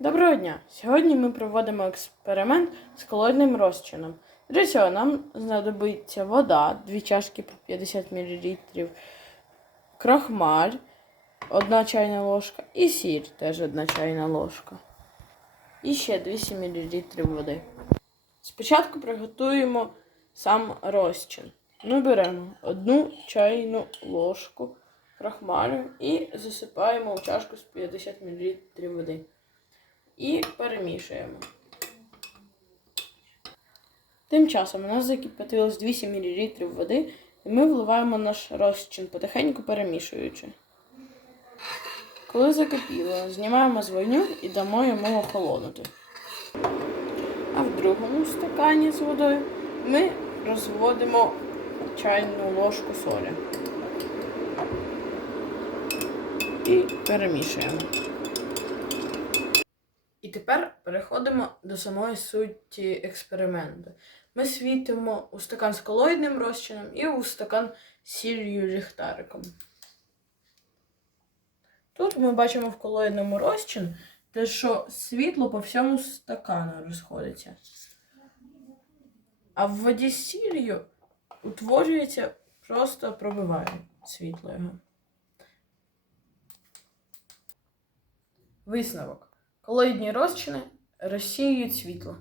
Доброго дня! Сьогодні ми проводимо експеримент з колоїдним розчином. Для цього нам знадобиться вода, 2 чашки по 50 мл, крохмаль, 1 чайна ложка і сіль, теж 1 чайна ложка. І ще 200 мл води. Спочатку приготуємо сам розчин. Ми беремо одну чайну ложку крохмалю і засипаємо в чашку з 50 мл води. І перемішуємо. Тим часом у нас закипятилось 200 мл води, і ми вливаємо наш розчин, потихеньку перемішуючи. Коли закипіло, знімаємо з вогню і дамо йому охолонути. А в другому стакані з водою ми розводимо чайну ложку солі. І перемішуємо. І тепер переходимо до самої суті експерименту. Ми світимо у стакан з колоїдним розчином і у стакан з сіллю ліхтариком. Тут ми бачимо в колоїдному розчин, те, що світло по всьому стакану розходиться. А в воді з сіллю утворюється, просто пробиває світло його. Висновок. Колоїдні розчини розсіюють світло.